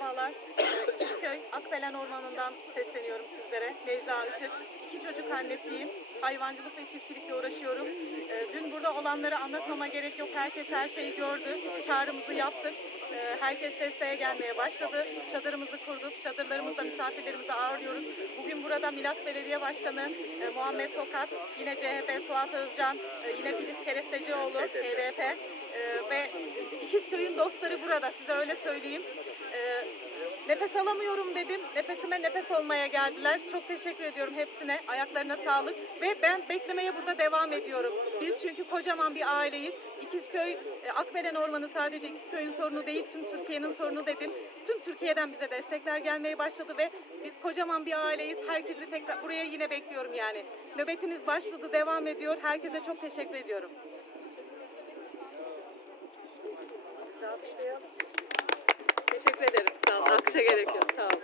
merhabalar. Köy Akbelen Ormanı'ndan sesleniyorum sizlere. Necla Işık. İki çocuk annesiyim. Hayvancılık ve çiftçilikle uğraşıyorum. Ee, Dün burada olanları anlatmama gerek yok. Herkes her şeyi gördü. Çağrımızı yaptık. Ee, Herkes desteğe gelmeye başladı. Çadırımızı kurduk. Çadırlarımızda misafirlerimizi ağırlıyoruz. Bugün burada Milas Belediye Başkanı e, Muhammed Tokat, yine CHP Suat Özcan, e, yine Filiz Kerestecioğlu, HDP e, ve İkizköy'ün dostları burada. Size öyle söyleyeyim. Ee, Nefes alamıyorum dedim. Nefesime nefes olmaya geldiler. Çok teşekkür ediyorum hepsine. Ayaklarına sağlık. Ve ben beklemeye burada devam ediyorum. Biz çünkü kocaman bir aileyiz. İkizköy, e, Akbelen Ormanı sadece İkizköy'ün sorunu değil, tüm Türkiye'nin sorunu dedim. Tüm Türkiye'den bize destekler gelmeye başladı ve biz kocaman bir aileyiz. Herkesi tekrar buraya yine bekliyorum yani. Nöbetimiz başladı, devam ediyor. Herkese çok teşekkür ediyorum. Teşekkür ederim. Sağ olun. Alkışa gerek yok. Sağ olun.